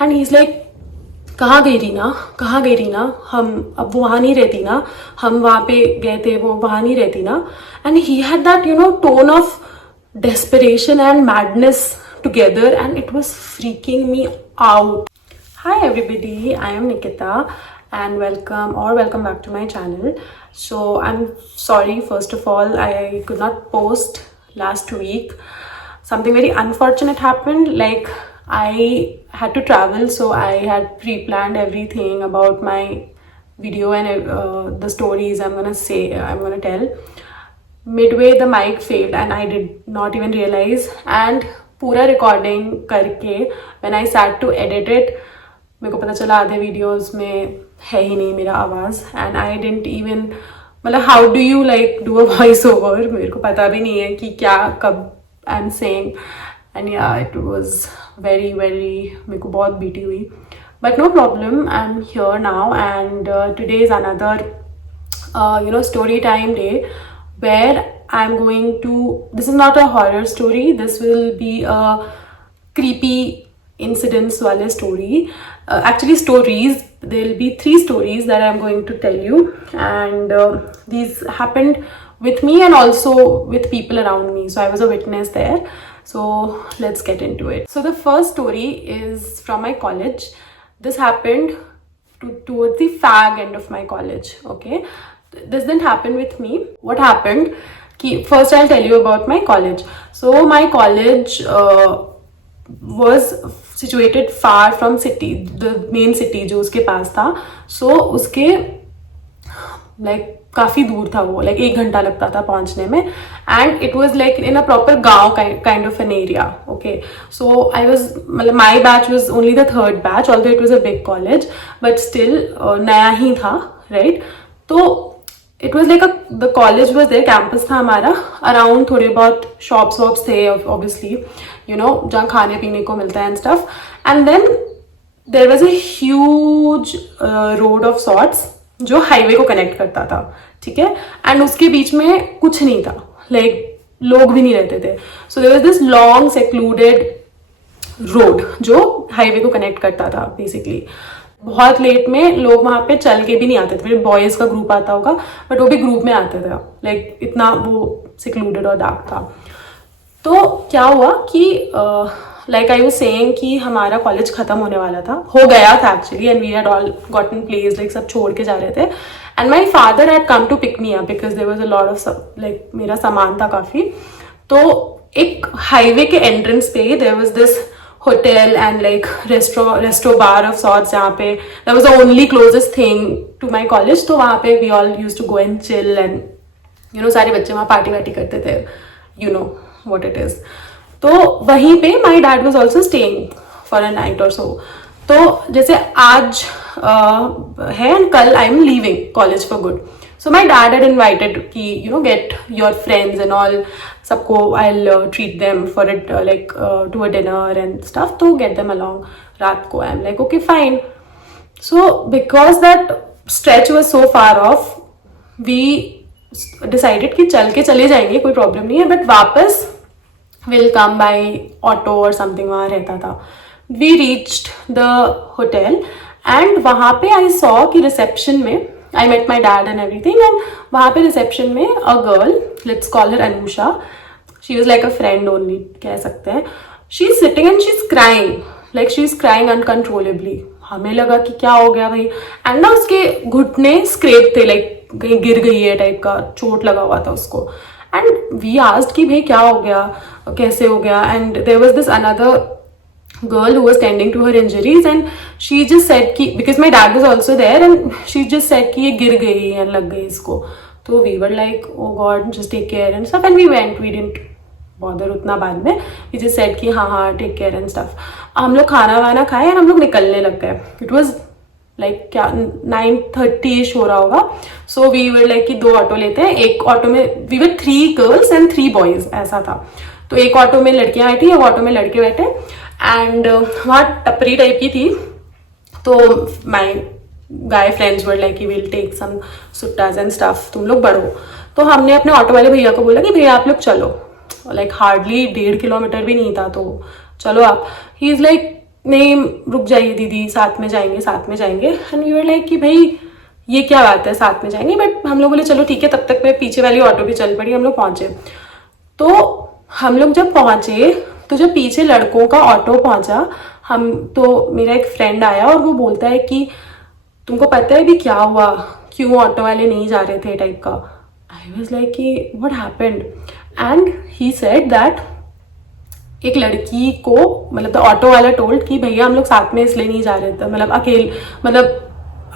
And he is like, कहाँ गई रीना, कहाँ गई रीना, हम अब वो वहाँ नहीं रहती ना, हम वहाँ पे गए थे, वो वहाँ नहीं रहती ना. And he had that tone of desperation and madness together, and it was freaking me out. Hi everybody, I am Nikita and welcome back to my channel. So I'm sorry, first of all, I could not post last week. Something very unfortunate happened. Like, I had to travel, so I had pre-planned everything about my video and the stories I'm gonna tell. Midway the mic failed and I did not even realize, and पूरा recording करके when I sat to edit it, मेरे को पता चला आधे videos में है ही नहीं मेरा आवाज़. And I didn't even, मतलब how do you like do a voice over, मेरे को पता भी नहीं है कि क्या कब I'm saying. And yeah, it was very मेरे को बहुत बीटी हुई. But no problem, I'm here now, and today is another story time day, where I'm going to, this is not a horror story, this will be a creepy incidents wale story, actually stories. There will be 3 stories that I'm going to tell you, and these happened with me and also with people around me, so I was a witness there. So let's get into it. So the first story is from my college. This happened towards the fag end of my college. Okay, this didn't happen with me. What happened, first I'll tell you about my college. So my college was situated far from city, the main city जो उसके पास था. So उसके like काफ़ी दूर था वो, like 1 घंटा लगता था पहुंचने में, and it was like in a proper गाँव kind of an area. Okay, so my batch was only the 3rd batch, although it was a big college, but still नया ही था, right? तो it was like the college was there, campus था हमारा, around थोड़े बहुत shops थे obviously, जहाँ खाने पीने को मिलता है and stuff. And then there was a huge road of sorts जो हाईवे को कनेक्ट करता था, ठीक है, एंड उसके बीच में कुछ नहीं था, लाइक लोग भी नहीं रहते थे. So there was this long secluded road जो हाईवे को कनेक्ट करता था बेसिकली. बहुत लेट में लोग वहाँ पे चल के भी नहीं आते थे, फिर बॉयज़ का ग्रुप आता होगा, बट वो भी ग्रुप में आते थे, लाइक इतना वो सेक्लूडेड और डार्क था. तो क्या हुआ कि लाइक आई वाज सेइंग कि हमारा कॉलेज खत्म होने वाला था, हो गया था actually, and we had all gotten place, like सब छोड़ के जा रहे थे. And my father had come to pick me up because there was a lot of, like मेरा सामान था काफ़ी. तो एक हाईवे के एंट्रेंस पे there was this hotel and like resto bar of sorts, जहाँ पे that was the only closest thing to my college. तो वहाँ पे we all use to go and chill, and सारे बच्चे वहाँ पार्टी वार्टी करते थे, व्हाट इट इज. तो वहीं पे my dad was also staying for a night और सो. तो जैसे आज है एंड कल I am leaving college for good. So my dad had invited कि get your friends and all, सबको I will treat them for it, like to a dinner and stuff, तो get them along रात को. I am like okay fine. So because that stretch was so far off, we decided कि चल के चले जाएंगे, कोई प्रॉब्लम नहीं है, बट वापस will come by auto or something वहाँ रहता था. We reached the hotel and वहाँ पे I saw कि reception में, I met my dad and everything, and वहाँ पे reception में a girl, let's call her Anusha, she was like a friend only कह सकते हैं. She's sitting and she's crying, like she's crying uncontrollably. हमें लगा कि क्या हो गया भाई, and ना उसके घुटने स्क्रेप थे, like कहीं गिर गई है टाइप का, चोट लगा हुआ था उसको. And we asked कि भाई क्या हो गया, कैसे हो गया. And there was this another girl who was tending to her injuries, and she just said कि, because my dad was also there, and she just said कि ये गिर गई है, लग गई इसको. तो we were like, oh God, just take care and stuff, and we went. We didn't bother उतना बाद में. We just said कि हाँ take care and stuff. हम लोग खाना वाना खाए and हम लोग निकलने लग गए. It was लाइक क्या 9:30 हो रहा होगा. सो वी वर लाइक कि 2 ऑटो लेते हैं. एक ऑटो में we were 3 girls and 3 boys, ऐसा था. तो एक ऑटो में लड़कियां बैठी, एक ऑटो में लड़के बैठे, एंड वहाँ टपरी टाइप की थी. तो my guy friends were like will take some सुट्टाज एंड स्टफ, तुम लोग बढ़ो. तो हमने अपने ऑटो वाले भैया को बोला कि भैया आप लोग चलो, लाइक हार्डली 1.5 किलोमीटर भी नहीं था, तो चलो आप. ही इज लाइक नहीं रुक जाइए दीदी, साथ में जाएंगे साथ में जाएंगे। एंड वी वर लाइक कि भाई ये क्या बात है साथ में जाएंगे, बट हम लोग बोले चलो ठीक है। तब तक मैं पीछे वाली ऑटो भी चल पड़ी, हम लोग पहुंचे। तो हम लोग जब पहुंचे तो जब पीछे लड़कों का ऑटो पहुंचा, हम तो मेरा एक फ्रेंड आया और वो बोलता है कि तुमको पता है भी क्या हुआ, क्यों ऑटो वाले नहीं जा रहे थे टाइप का। आई वॉज लाइक कि what happened, and he said that एक लड़की को मतलब द ऑटो वाला टोल्ड कि भैया हम लोग साथ में इसलिए नहीं जा रहे थे, मतलब अकेले मतलब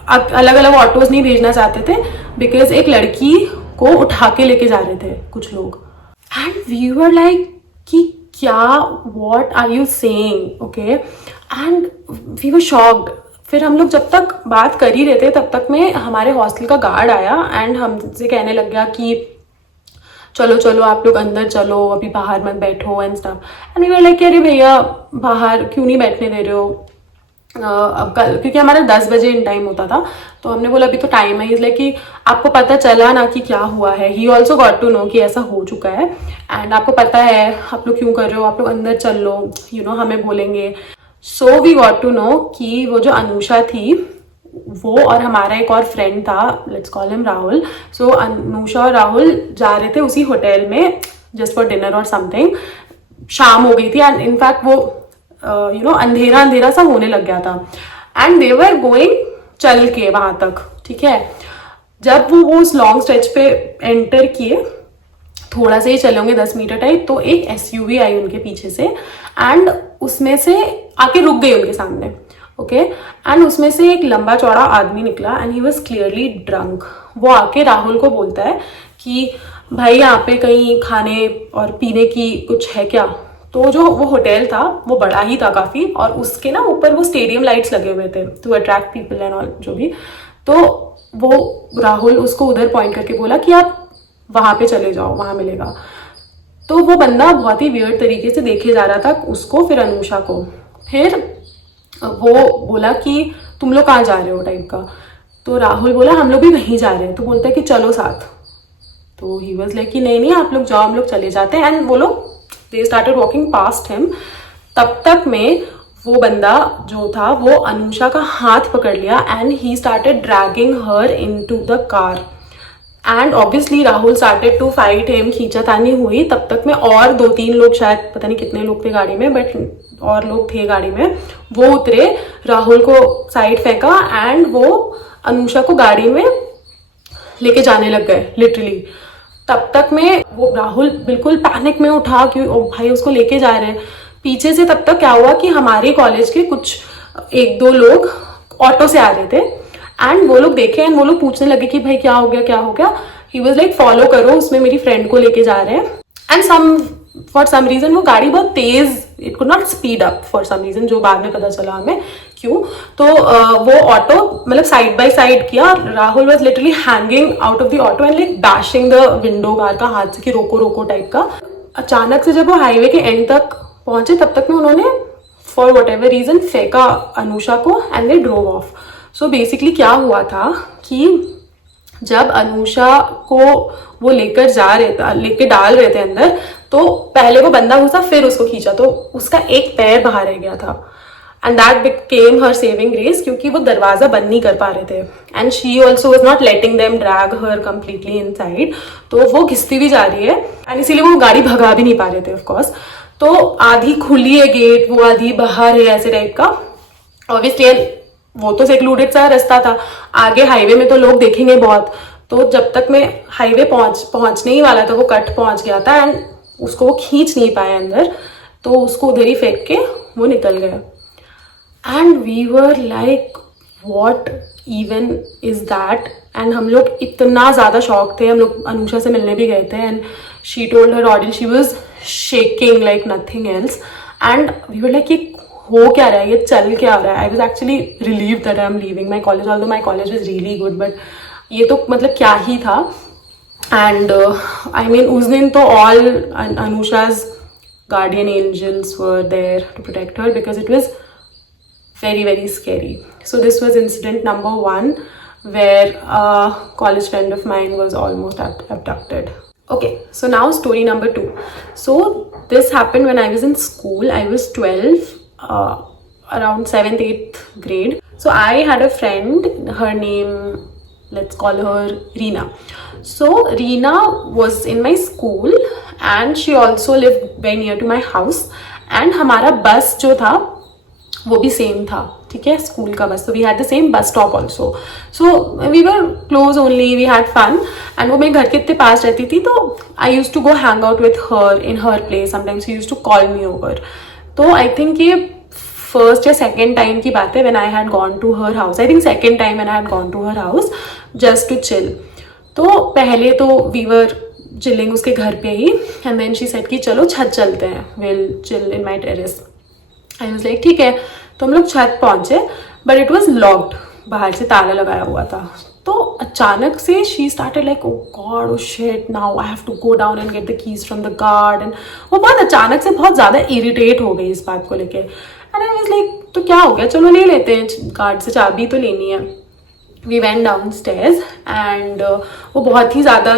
अलग अलग ऑटोज नहीं भेजना चाहते थे बिकॉज एक लड़की को उठा के लेके जा रहे थे कुछ लोग। एंड वी वर लाइक कि क्या, what are you saying, okay. And we were shocked. फिर हम लोग जब तक बात कर ही रहे थे तब तक में हमारे हॉस्टल का गार्ड आया एंड हमसे कहने लग गया कि चलो चलो आप लोग अंदर चलो, अभी बाहर मत बैठो and stuff. And we were like अरे भैया बाहर क्यों नहीं बैठने दे रहे हो, अब कल क्योंकि हमारा 10 बजे इन टाइम होता था, तो हमने बोला अभी तो टाइम है, इसलिए कि आपको पता चला ना कि क्या हुआ है। He also got to know कि ऐसा हो चुका है एंड आपको पता है आप लोग क्यों कर रहे हो, आप लोग अंदर चल लो, यू नो हमें बोलेंगे। So we got to know कि वो जो अनुषा थी वो और हमारा एक और फ्रेंड था, लेट्स कॉल हिम राहुल। सो अनुषा और राहुल जा रहे थे उसी होटल में जस्ट फॉर डिनर और समथिंग। शाम हो गई थी एंड इनफैक्ट वो यू नो अंधेरा अंधेरा सा होने लग गया था एंड दे वर गोइंग चल के वहां तक, ठीक है। जब वो उस लॉन्ग स्ट्रेच पे एंटर किए, थोड़ा से ही चलेंगे 10 मीटर टाइप, तो एक एसयूवी आई उनके पीछे से एंड उसमें से आके रुक गई उनके सामने, ओके। एंड उसमें से एक लंबा चौड़ा आदमी निकला and he was clearly drunk. वो आके राहुल को बोलता है कि भाई यहाँ पे कहीं खाने और पीने की कुछ है क्या। तो जो वो होटल था वो बड़ा ही था काफी और उसके ना ऊपर वो स्टेडियम लाइट्स लगे हुए थे to attract people and all जो भी। तो वो राहुल उसको उधर पॉइंट करके बोला कि आप वहां पे चले जाओ, वहां मिलेगा। तो वो बंदा बहुत ही वियर्ड तरीके से देखे जा रहा था उसको, फिर अनुषा को। फिर वो बोला कि तुम लोग कहाँ जा रहे हो टाइप का। तो राहुल बोला हम लोग भी वहीं जा रहे हैं। तो बोलता है कि चलो साथ। तो ही वाज लाइक कि नहीं नहीं आप लोग जाओ, हम लोग चले जाते हैं। एंड वो लोग they started walking past him. तब तक में वो बंदा जो था वो अनुषा का हाथ पकड़ लिया and he started dragging her into the car and obviously Rahul started to fight him. खींचातानी हुई। तब तक में और 2-3 लोग, शायद पता नहीं कितने लोग थे गाड़ी में, बट और लोग थे गाड़ी में। वो उतरे, राहुल को साइड फेंका एंड वो अनुषा को गाड़ी में लेके जाने लग गए लिटरली। तब तक में वो राहुल बिल्कुल पैनिक में उठा कि ओ भाई उसको लेके जा रहे हैं पीछे से। तब तक क्या हुआ कि हमारे कॉलेज के कुछ 1-2 लोग ऑटो से आ रहे थे एंड वो लोग देखे एंड वो लोग पूछने लगे कि भाई क्या हो गया क्या हो गया। ही वॉज लाइक फॉलो करो, उसमें मेरी फ्रेंड को लेके जा रहे हैं। एंड फॉर सम रीजन वो गाड़ी बहुत तेज, it could not speed up for some reason, जो बाद में पता चला हमें क्यों। तो वो ऑटो मतलब साइड बाय साइड किया। Rahul was literally hanging out of the auto and like dashing the window car का हाथ से कि रोको रोको टाइप का। अचानक से जब वो हाईवे के एंड तक पहुंचे तब तक में उन्होंने फॉर वट एवर रीजन फेंका अनुषा को and they drove of. So basically क्या हुआ था कि जब अनुषा को वो लेकर डाल रहे थे अंदर, तो पहले वो बंदा घुसा फिर उसको खींचा, तो उसका एक पैर बाहर रह गया था and that became her saving grace क्योंकि वो दरवाजा बंद नहीं कर पा रहे थे and she also was not letting them drag her completely inside. तो वो घिसती भी जा रही है एंड इसीलिए वो गाड़ी भगा भी नहीं पा रहे थे ऑफकोर्स। तो आधी खुली है गेट, वो आधी बाहर है, ऐसे टाइप का। ऑब्वियसली वो तो सेक्लूडेड सा रास्ता था, आगे हाईवे में तो लोग देखेंगे बहुत। तो जब तक मैं हाईवे पहुंचने ही वाला था वो कट पहुंच गया था एंड उसको वो खींच नहीं पाए अंदर, तो उसको उधर ही फेंक के वो निकल गया। And we were like what even is that. And हम लोग इतना ज़्यादा शॉक थे। हम लोग अनुषा से मिलने भी गए थे and she told her audience she was shaking like nothing else. And we were like ये हो क्या रहा है, ये चल क्या रहा है। I was actually relive that I am leaving my college, although my college is really good, but ये तो मतलब क्या ही था। एंड आई मीन उस दिन तो all अनुषाज guardian angels were there to protect her because it was very, very scary. So this was incident number 1 where a college friend of mine was almost abducted. Okay, so now story number 2. So this happened when I was in school. I was 12. around 7th 8th grade. So I had a friend, her name, let's call her Reena. So Reena was in my school and she also lived very near to my house. And हमारा बस जो था वो भी same था, ठीक है, school का बस. तो we had the same bus stop also. So we were close only, we had fun. And वो मेरे घर के इतने पास रहती थी, तो I use to go hang out with her in her place. Sometimes he use to call me over. तो आई थिंक ये फर्स्ट या सेकेंड टाइम की बात है when I had gone to her house. I think second time when I had gone to her house just to chill. तो पहले तो we were chilling उसके घर पे ही, एंड देन शी सेड कि चलो छत चलते हैं, will chill in my terrace. I was like ठीक है. तो हम लोग छत पहुंचे, बट इट वॉज लॉक्ड, बाहर से ताला लगाया हुआ था. तो अचानक से she started like oh God, oh shit, now I have to go down and get the keys from the guard. And वो बहुत अचानक से बहुत ज़्यादा इरिटेट हो गई इस बात को लेके. एंड आई वाज लाइक तो क्या हो गया, चलो ले लेते हैं, गार्ड से चाबी तो लेनी है. We went down stairs and वो बहुत ही ज़्यादा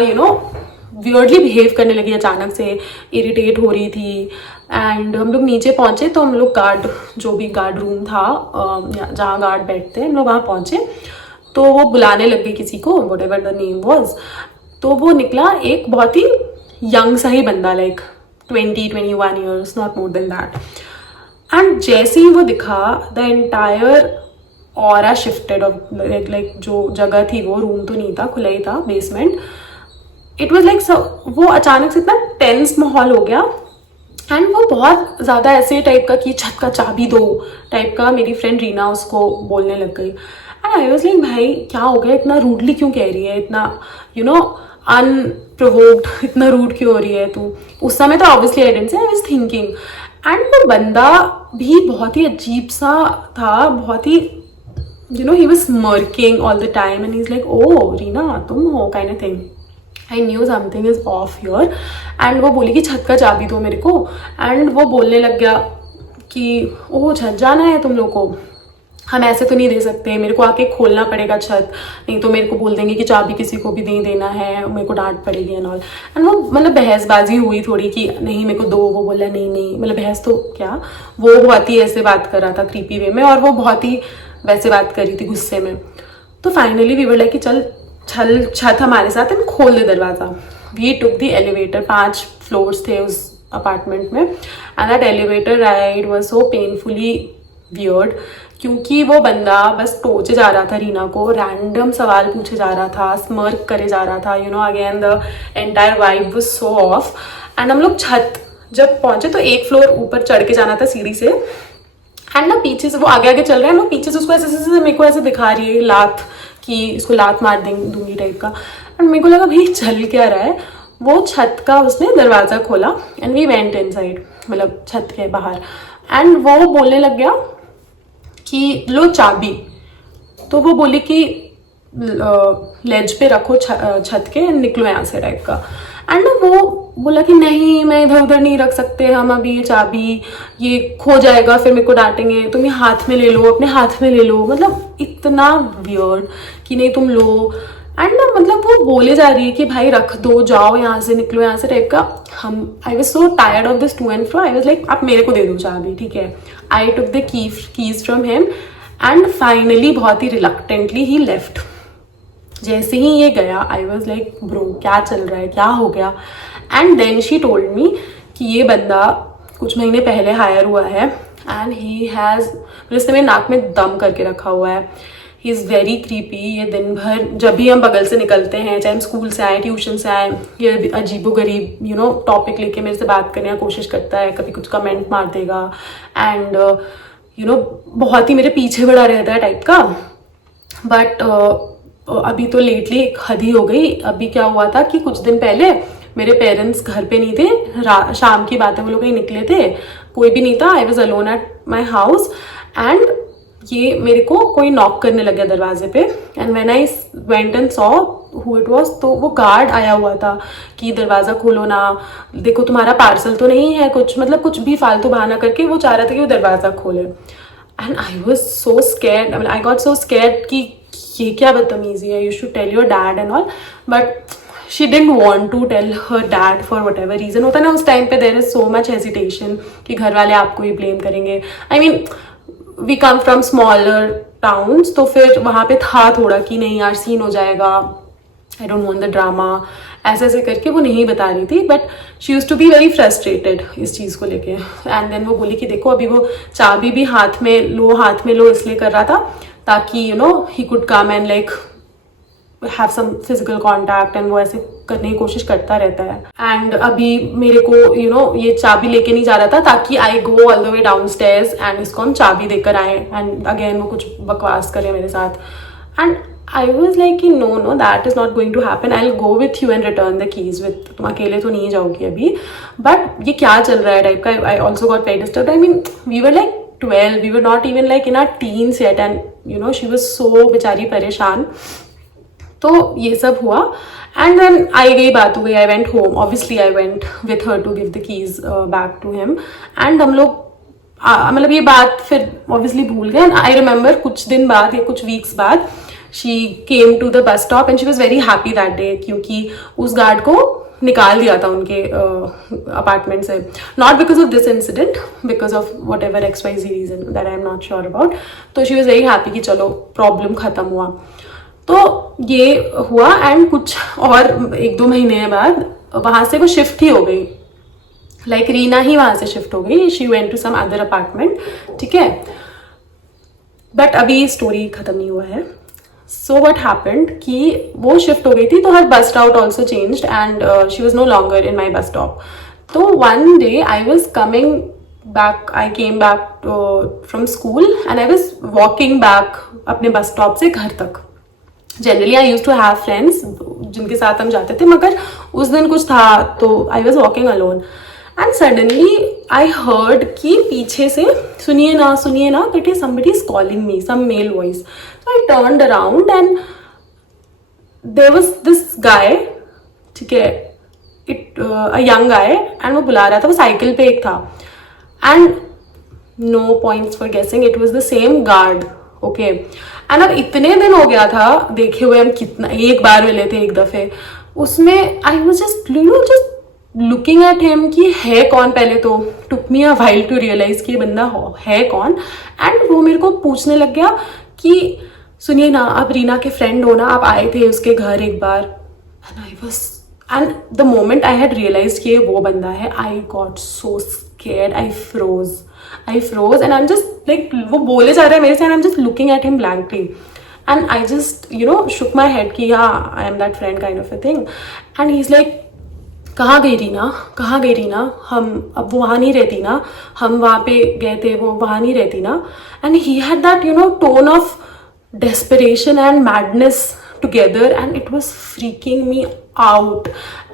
वियर्डली बिहेव करने लगी, अचानक से इरिटेट हो रही थी. एंड हम लोग नीचे पहुंचे तो हम लोग गार्ड, जो भी गार्ड रूम था जहाँ गार्ड बैठते हैं, हम लोग वहाँ पहुंचे. तो वो बुलाने लग गई किसी को, what ever the name was. तो वो निकला एक बहुत ही यंग सा ही बंदा, like 20-21 years, not more than that. And जैसे ही वो दिखा, the entire aura shifted of like जो जगह थी, वो रूम तो नहीं था, खुला ही था, बेसमेंट. इट वॉज लाइक वो अचानक से इतना टेंस माहौल हो गया. एंड वो बहुत ज़्यादा ऐसे टाइप का कि छत का चाबी दो टाइप का मेरी फ्रेंड रीना उसको बोलने लग गई. एंड आई वाज लाइक भाई क्या हो गया, इतना रूडली क्यों कह रही है, इतना अनप्रोवोक्ड, इतना रूड क्यों हो रही है तू. उस समय तो obviously I didn't say, I was thinking. And वो बंदा भी बहुत ही अजीब सा था, बहुत ही he was smirking all the time. And he is like oh Reena तुम हो, kind of thing. I knew something is off here. And वो बोली कि छत का चाबी दो मेरे को. एंड वो बोलने लग गया कि ओह छत जाना है तुम लोग को, हम ऐसे तो नहीं दे सकते, मेरे को आके खोलना पड़ेगा छत, नहीं तो मेरे को बोल देंगे कि चाबी किसी को भी नहीं देना है, मेरे को डांट पड़ेगी एंड ऑल. एंड वो मतलब बहसबाजी हुई थोड़ी कि नहीं मेरे को दो. वो बोला नहीं नहीं, मतलब बहस तो क्या, वो बहुत ही ऐसे बात कर रहा था क्रीपी वे में, और वो बहुत ही वैसे बात कर रही थी गुस्से में. तो फाइनली वी वर लाइक कि चल छत हमारे साथ है, खोल दे दरवाजा. We took the elevator, 5 floors थे उस अपार्टमेंट में. And that elevator ride was so painfully weird, क्योंकि वो बंदा बस टोचे जा रहा था रीना को, रैंडम सवाल पूछे जा रहा था, स्मर्क करे जा रहा था. Again the entire vibe was so of. And हम लोग छत जब पहुंचे तो एक फ्लोर ऊपर चढ़ के जाना था सीढ़ी से. एंड ना पीछे से वो आगे आगे चल रहा है, ना पीछे से उसको ऐसे मेरे को ऐसे दिखा रही है लात, कि इसको लात मार दूंगी टाइप का. एंड मेरे को लगा भाई चल क्या रहा है. वो छत का उसने दरवाज़ा खोला एंड वी वेंट इनसाइड, मतलब छत के बाहर. एंड वो बोलने लग गया कि लो चाबी. तो वो बोली कि लेज पे रखो छत के, निकलो यहाँ से टाइप का. एंड वो बोला कि नहीं मैं इधर उधर नहीं रख सकते हम, अभी ये चाबी ये खो जाएगा, फिर मेरे को डांटेंगे, तुम ये हाथ में ले लो, अपने हाथ में ले लो. मतलब इतना वियर्ड कि नहीं तुम लो. एंड ना मतलब वो बोले जा रही है कि भाई रख दो, जाओ यहाँ से, निकलो यहाँ से टाइप का. I was so tired of this to and fro. I was like आप मेरे को दे दो चाबी, ठीक है. I took the keys from him and finally बहुत ही रिलक्टेंटली ही लेफ्ट. जैसे ही ये गया आई वॉज लाइक ब्रो क्या चल रहा है, क्या हो गया. And then she told me कि ये बंदा कुछ महीने पहले हायर हुआ है एंड ही हैज़, इसने मेरे नाक में दम करके रखा हुआ है. He is very creepy. ये दिन भर जब भी हम बगल से निकलते हैं, चाहे हम स्कूल से आए, ट्यूशन से आए, ये अजीबोगरीब टॉपिक लेके मेरे से बात करने की कोशिश करता है, कभी कुछ कमेंट मार देगा. एंड बहुत ही मेरे पीछे पड़ा रहता है टाइप का. बट अभी तो लेटली एक हद ही हो गई. अभी क्या हुआ था कि कुछ दिन पहले मेरे पेरेंट्स घर पे नहीं थे, शाम की बात है, वो लोग कहीं निकले थे, कोई भी नहीं था. I was alone at my house and ये मेरे को कोई नॉक करने लग गया दरवाजे पे. And when I went and saw who it was, तो वो गार्ड आया हुआ था कि दरवाज़ा खोलो ना, देखो तुम्हारा पार्सल तो नहीं है कुछ, मतलब कुछ भी फालतू बहाना करके वो चाह रहा था कि वो दरवाज़ा खोले. And I was so scared, I got so scared कि ये क्या बदतमीजी है, you should tell your dad and all. But she didn't want to tell her dad for whatever reason. होता है ना उस टाइम पे there is so much hesitation कि घर वाले आपको ही ब्लेम करेंगे. I mean we come from smaller towns, तो फिर वहाँ पे था थोड़ा कि नहीं यार सीन हो जाएगा, I don't want the drama, ऐसे ऐसे करके वो नहीं बता रही थी. But she use to be very frustrated इस चीज़ को लेके. एंड देन वो बोली कि देखो अभी वो चाबी भी हाथ में लो इसलिए कर रहा था ताकि you know he could come and like have some physical contact, and वो ऐसे करने की कोशिश करता रहता है. एंड अभी मेरे को यू नो ये चाबी लेके नहीं जा रहा था ताकि I go all the way down stairs and इसको हम चाबी देकर आए, एंड अगेन वो कुछ बकवास करे मेरे साथ. एंड I was like कि no, that is not going to happen. I'll go with you and return the keys with. तुम अकेले तो नहीं जाओगी अभी. But ये क्या चल रहा है टाइप का. I also got very disturbed. I mean, we were like 12. We were not even like in our teens yet, and you know she was so बेचारी परेशान. तो ये सब हुआ. And then गई बात हुई. I went home. Obviously, I went with her to give the keys back to him. And हम लोग मतलब ये बात फिर obviously भूल गए. And I remember कुछ दिन बाद या कुछ weeks बाद she came to the bus stop and she was very happy that day क्योंकि उस गार्ड को निकाल दिया था उनके अपार्टमेंट से. Not because of this incident, because of whatever XYZ reason that I am not sure about. तो she was very happy कि चलो प्रॉब्लम खत्म हुआ. तो ये हुआ. एंड कुछ और 1-2 महीने बाद वहाँ से वो शिफ्ट ही हो गई. लाइक रीना ही वहाँ से शिफ्ट हो गई. She went to some other apartment. ठीक है, बट अभी स्टोरी खत्म नहीं हुआ है. सो वट हैपेंड कि वो शिफ्ट हो गई थी तो her bus route also changed and she was no longer in my bus stop. So one day I was coming back, I came back from school and I was walking back अपने bus stop से घर तक. Generally I use to have friends जिनके साथ हम जाते थे, मगर उस दिन कुछ था तो आई was walking alone. And suddenly I heard कि पीछे से सुनिए ना बेटे somebody is calling me, some male voice. So I turned around and there was this guy, ठीक है, a young guy, and वो बुला रहा था. वो साइकिल पे एक था. And no points for guessing, it was the same guard. Okay. And अब इतने दिन हो गया था देखे हुए हम, कितना एक बार मिले थे एक दफे. उसमें I was just looking at him कि है कौन. पहले तो टुक मी अ वाइल टू रियलाइज कि ये बंदा है कौन. एंड वो मेरे को पूछने लग गया कि सुनिए ना, आप रीना के फ्रेंड हो ना, आप आए थे उसके घर एक बार. And the moment I had realize कि ये वो बंदा है, I got so scared. I froze and I am just like, वो बोले जा रहा है मेरे से and I am just looking at him blankly. And I just shook my head कि हाँ, I am that friend kind of a thing. And he is like, कहाँ गई रीना, हम अब वो वहाँ नहीं रहती ना, हम वहाँ पे गए थे, वो वहाँ नहीं रहती ना. And he had that tone of desperation and madness together and it was freaking me out.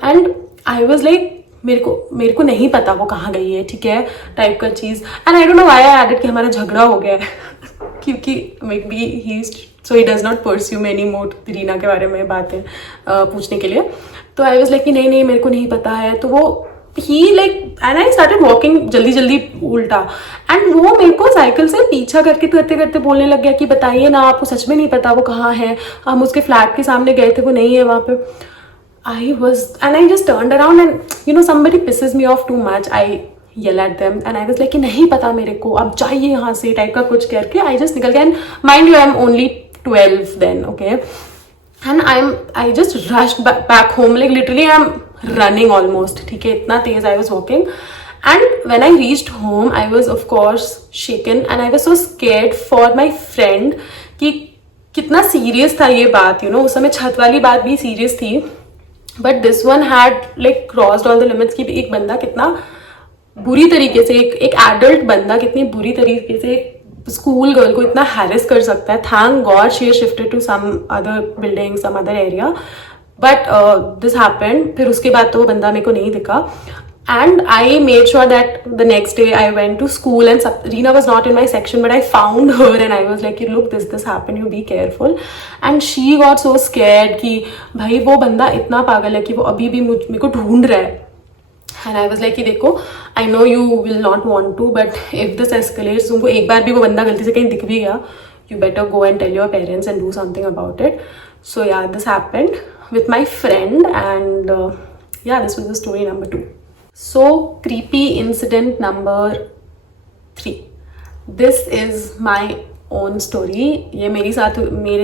And I was like, मेरे को नहीं पता वो कहाँ गई है, ठीक है, टाइप का चीज़. And I don't know why I added कि हमारा झगड़ा हो गया है क्योंकि maybe he does not pursue me any more Reena के बारे में बातें पूछने के लिए. तो आई वॉज लाइक कि नहीं मेरे को नहीं पता है. तो वो he like, and I started walking जल्दी उल्टा. एंड वो मेरे को साइकिल से पीछा करते बोलने लग गया कि बताइए ना, आपको सच में नहीं पता वो कहाँ है, हम उसके फ्लैट के सामने गए थे, वो नहीं है वहाँ पे. I just turned around and somebody pisses me off too much. I yell at them and I was like कि नहीं पता मेरे को, अब जाइए यहाँ से, टाइप का कुछ करके I just निकल गया. And mind you, I'm only 12 then, okay. And I just rushed back home, like literally I'm running almost, ठीक है, इतना तेज I was walking. And when I reached home, I was of course shaken and I was so scared for my friend कि कितना serious था ये बात, उस समय छत वाली बात भी serious थी, but this one had like crossed all the limits. कि एक बंदा कितना बुरी तरीके से, एक एडल्ट बंदा कितनी बुरी तरीके से स्कूल गर्ल को इतना हैरेस कर सकता है. Thank God she shifted to some other building, some other area, but this happened. फिर उसके बाद तो वो बंदा मेरे को नहीं दिखा. And I made sure that the next day I went to school and Reena was not in my section, but I found her and I was like look this happened, you be careful. And she got so scared कि भाई वो बंदा इतना पागल है कि वो अभी भी मेरे को ढूंढ रहा है. एंड आई वॉज लाइक कि देखो, I know you will not want to, but if this escalates, तुमको एक बार भी वो बंदा गलती से कहीं दिख भी गया, you better go and tell your parents and do something about it. So yeah, this happened with my friend and yeah, this was the story number 2. So creepy incident number 3. This is my own story. ये मेरे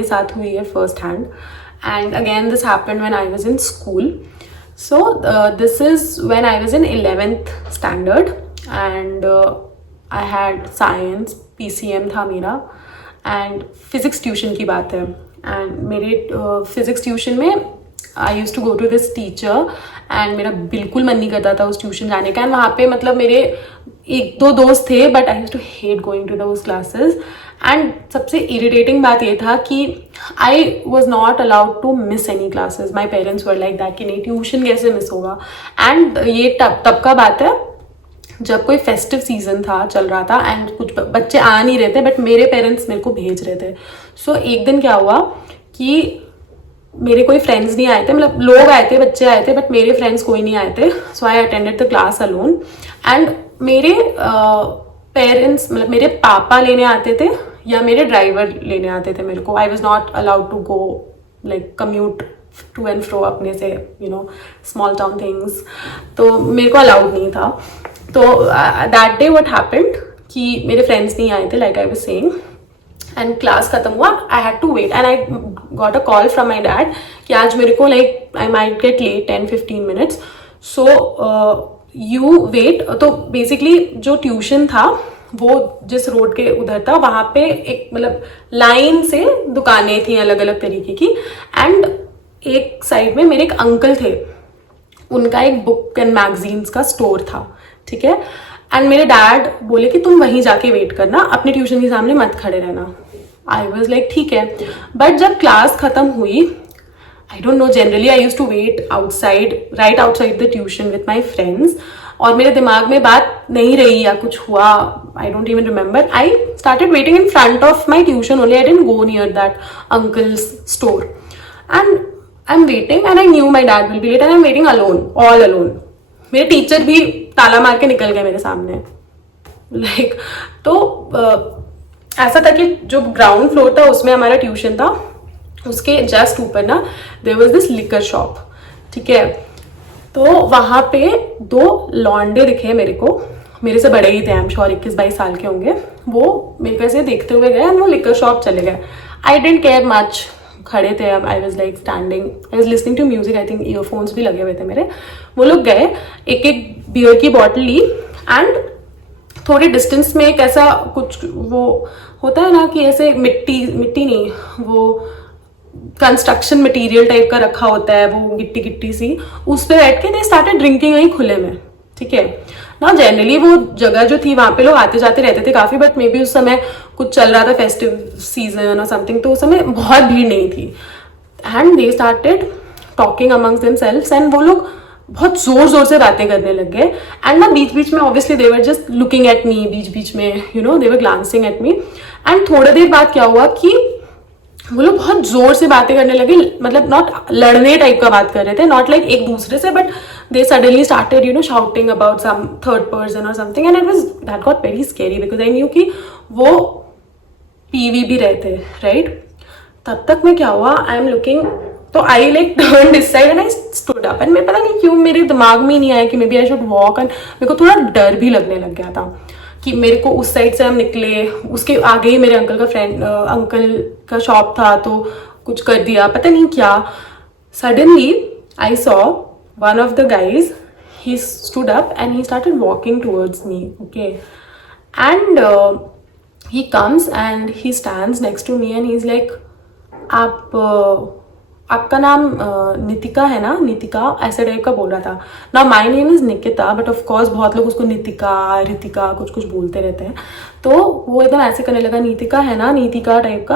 साथ हुई है first hand. And again this happened when I was in school. So this is when I was in 11th standard and I had science, PCM था मेरा, and physics tuition की बात है. and मेरे physics tuition में I used to go to this teacher and मेरा बिल्कुल मन नहीं करता था उस ट्यूशन जाने का. एंड वहाँ पे मतलब मेरे एक दो दोस्त थे but I used to hate going to those classes. And सबसे इरिटेटिंग बात ये था कि I was not allowed to miss any classes. My parents were like that कि नहीं ट्यूशन कैसे मिस होगा. एंड ये तब का बात है जब कोई फेस्टिव सीजन था चल रहा था एंड कुछ बच्चे आ नहीं रहे थे बट मेरे पेरेंट्स मेरे को भेज रहे थे. सो एक दिन क्या हुआ कि मेरे कोई फ्रेंड्स नहीं आए थे, मतलब लोग आए थे, बच्चे आए थे बट मेरे फ्रेंड्स कोई नहीं आए थे. So I attended the class alone. And मेरे पेरेंट्स मतलब मेरे पापा लेने आते थे या मेरे ड्राइवर लेने आते थे मेरे को. I was not allowed to go like commute to and fro अपने से, you know, small town things. तो मेरे को अलाउड नहीं था. तो दैट डे व्हाट हैपेंड कि मेरे फ्रेंड्स नहीं आए थे like I was saying. And class खत्म हुआ. I had to wait and I got a call from my dad कि आज मेरे को like I might get late 10-15 minutes. So you wait. तो बेसिकली जो ट्यूशन था वो जिस रोड के उधर था वहाँ पे एक मतलब लाइन से दुकानें थी अलग अलग तरीके की. एंड एक साइड में मेरे एक अंकल थे, उनका एक बुक एंड मैगजीन्स का स्टोर था. ठीक है. एंड मेरे डैड बोले कि तुम वहीं जाके वेट करना, अपने ट्यूशन के सामने मत खड़े रहना. आई वॉज लाइक ठीक है. बट जब क्लास खत्म हुई, I don't know, generally I use to wait outside, right outside the tuition with my friends. और मेरे दिमाग में बात नहीं रही या कुछ हुआ, I don't even remember. I started waiting in front of my tuition only. I didn't go near that uncle's store. And I am waiting and I knew my dad will be late and I am waiting alone, all alone. मेरे teacher भी ताला मार के निकल गए मेरे सामने like तो ऐसा था कि जो ग्राउंड फ्लोर था उसमें हमारा ट्यूशन था, उसके जस्ट ऊपर ना there was this liquor shop. ठीक है. तो वहां पे दो लॉन्डे दिखे मेरे को, मेरे से बड़े ही थे, आई एम श्योर 21-22 साल के होंगे. वो मेरे को ऐसे देखते हुए गए एंड वो लिकर शॉप चले गए. आई डिडंट केयर मच, खड़े थे. I was like standing, I was listening to music, I think earphones भी लगे हुए थे मेरे. वो लोग गए, एक एक बियर की बॉटल ली एंड थोड़े डिस्टेंस में एक ऐसा कुछ वो होता है ना कि ऐसे मिट्टी नहीं, वो कंस्ट्रक्शन मटेरियल टाइप का रखा होता है, वो गिट्टी गिट्टी सी, उस पर बैठ के दे स्टार्टेड ड्रिंकिंग वहीं खुले में. ठीक है ना. जनरली वो जगह जो थी वहां पे लोग आते जाते रहते थे काफी, बट मे बी उस समय कुछ चल रहा था, फेस्टिव सीजन और समथिंग, तो उस समय बहुत भीड़ नहीं थी. And they started talking amongst themselves and वो लोग बहुत जोर जोर से बातें करने लग गए. एंड ना बीच बीच में obviously they were just looking at me, बीच बीच में you know they were glancing at me. And थोड़ी देर बाद क्या हुआ कि वो लोग बहुत जोर से बातें करने लगे, मतलब नॉट लड़ने टाइप का बात कर रहे थे, नॉट लाइक एक दूसरे से, but they suddenly started you know shouting about some third person और something. And it was that got very scary because I knew कि वो पीवी भी रहते, राइट. तब तक मैं क्या हुआ, आई एम लुकिंग, तो I like turn this side and I stood up. And मैं पता नहीं क्यों मेरे दिमाग में ही नहीं आया कि maybe I should walk. And मेरे को थोड़ा डर भी लगने लग गया था कि मेरे को उस साइड से हम निकले, उसके आगे ही मेरे अंकल का शॉप था, तो कुछ कर दिया, पता नहीं क्या. Suddenly I saw one of the guys, he stood up and he started walking towards me. Okay. And he comes and he stands next to me and he is like, आपका नाम नितिका है ना, नितिका, ऐसे टाइप का बोल रहा था ना. My name is Nikita, but of course बहुत लोग उसको नितिका, रितिका कुछ कुछ बोलते रहते हैं. तो वो एकदम ऐसे करने लगा, नितिका है ना, नितिका टाइप का.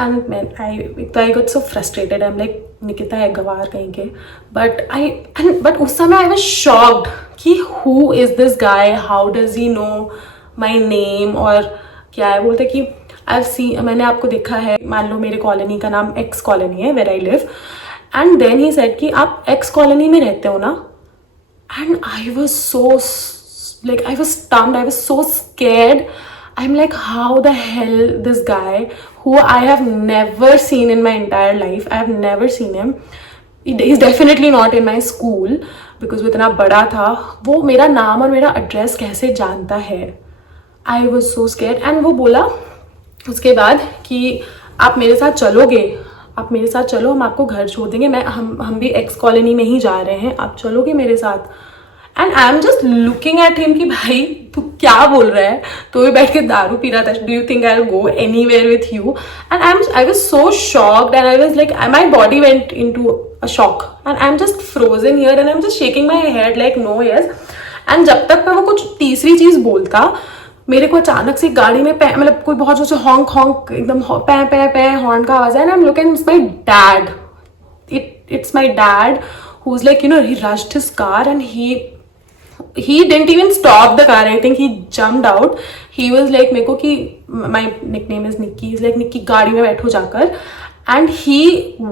And I got so frustrated. I am like, Nikita है गवार कहीं के. बट उस समय आई वाज शॉक्ड कि who is this guy, how does he know my name. और क्या है, बोलते कि मैंने आपको देखा है, मान लो मेरे कॉलोनी का नाम एक्स कॉलोनी है where I live. And then he said कि आप एक्स कॉलोनी में रहते हो ना. And I was so like, I was stumped, I was so scared. I am like, how the hell this guy who I have never seen in my entire life, I have never seen him, is definitely not in my school because वो इतना बड़ा था, वो मेरा नाम और मेरा address कैसे जानता है. आई वॉज सो स्केर्ड. एंड वो बोला उसके बाद कि आप मेरे साथ चलोगे, आप मेरे साथ चलो, हम आपको घर छोड़ देंगे, हम भी एक्स कॉलोनी में ही जा रहे हैं, आप चलोगे मेरे साथ. And I am just looking at him कि भाई तू क्या बोल रहा है, तो भी बैठ के दारू पी रहा था. Do you think I will go anywhere with you? And I was so shocked and I was like my body went into a shock and I am just frozen here and I am just shaking my head like no yes. एंड जब तक मैं वो कुछ तीसरी चीज बोलता, मेरे को अचानक से गाड़ी में मतलब कोई बहुत जोर से हॉन्क हॉन्क एकदम पै पै पै हॉर्न का आवाज है. And I am looking, it's my dad. It's my dad who's like, he rushed his car and he didn't even stop the car. I think he jumped out. He was like मेरे को कि my nickname is Nikki. He's like, Nikki गाड़ी में बैठो जाकर. And he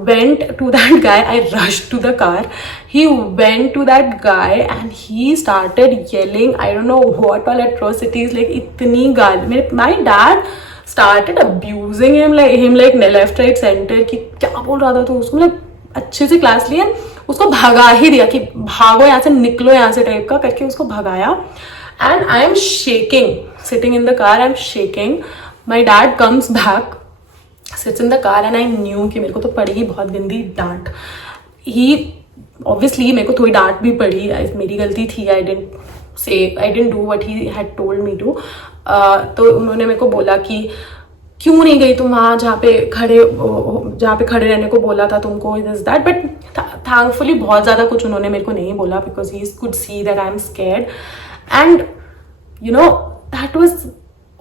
went to that guy. I rushed to the car. He went to that guy and he started yelling. I don't know what all atrocities. Like इतनी गाली. My dad started abusing him like left right center कि क्या बोल रहा था तो उसको मतलब अच्छे से क्लास लिए उसको भगा ही दिया कि भागो यहाँ से, निकलो यहाँ से टाइप का करके उसको भगाया. And I M shaking sitting in the car. I am shaking. My dad comes back, sits in the car and I knew कि मेरे को तो पड़ेगी बहुत गंदी डांट. ही ऑब्वियसली मेरे को थोड़ी डांट भी पड़ी, मेरी गलती थी. I didn't do what he had told me to. तो उन्होंने मेरे को बोला कि क्यों नहीं गई तुम वहाँ जहाँ पे खड़े रहने को बोला था तुमको, दिस दैट. बट थैंकफुली बहुत ज़्यादा कुछ उन्होंने मेरे को नहीं बोला because he could see that I am scared. And that was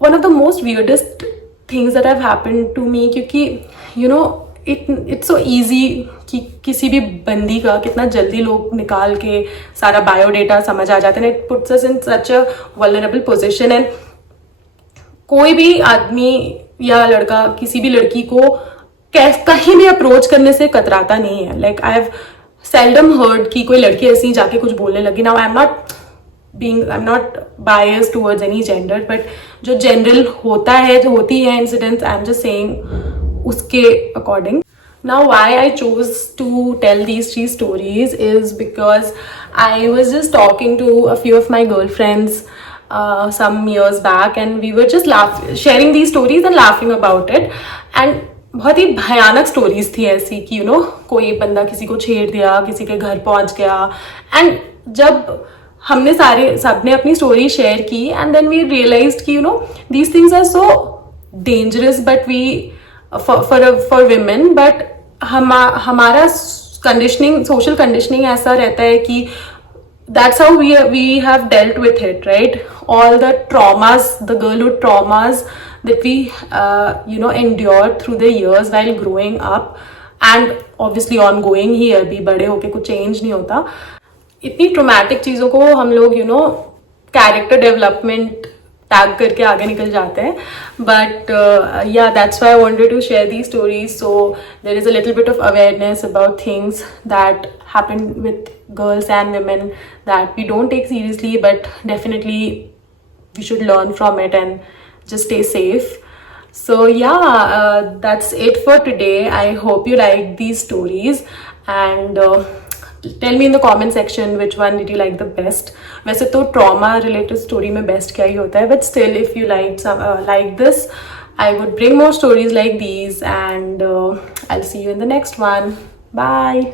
one of the most weirdest things that have happened to me. क्योंकि इट्स सो ईजी कि किसी भी बंदी का कितना जल्दी लोग निकाल के सारा बायोडेटा समझ आ जाते हैं. It puts us in such a vulnerable position. And कोई भी आदमी या लड़का किसी भी लड़की को कहीं भी अप्रोच करने से कतराता नहीं है. Like I have seldom heard कि कोई लड़की ऐसी जाके कुछ बोलने लगी. Now I am not biased towards any gender, but जो जनरल होता है, जो होती है incidents, I am just saying उसके according. Now why I chose to tell these 3 stories is because I was just talking to a few of my girlfriends some years back and we were just sharing these stories and laughing about it. And बहुत ही भयानक stories थी ऐसी कि कोई बंदा किसी को छेड़ दिया, किसी के घर पहुंच गया. एंड जब हमने सबने अपनी स्टोरी शेयर की एंड देन वी रियलाइज्ड कि these things are so dangerous but we for women. But हमारा कंडीशनिंग, सोशल कंडीशनिंग ऐसा रहता है कि that's how we have dealt with it, right? All the traumas, the girlhood traumas that we endured through the years while growing up and obviously ongoing ही अभी बड़े होके कुछ change नहीं होता. इतनी ट्रोमैटिक चीज़ों को हम लोग कैरेक्टर डेवलपमेंट टैग करके आगे निकल जाते हैं. But yeah, that's why I wanted to share these stories, so there is a little bit of awareness about things that happen with girls and women that we don't take seriously, but definitely we should learn from it and just stay safe. So yeah, that's it for today. I hope you liked these stories and tell me in the comment section which one did you like the best. वैसे तो trauma related story में best क्या ही होता है, but still if you like this, I would bring more stories like these and I'll see you in the next one. Bye.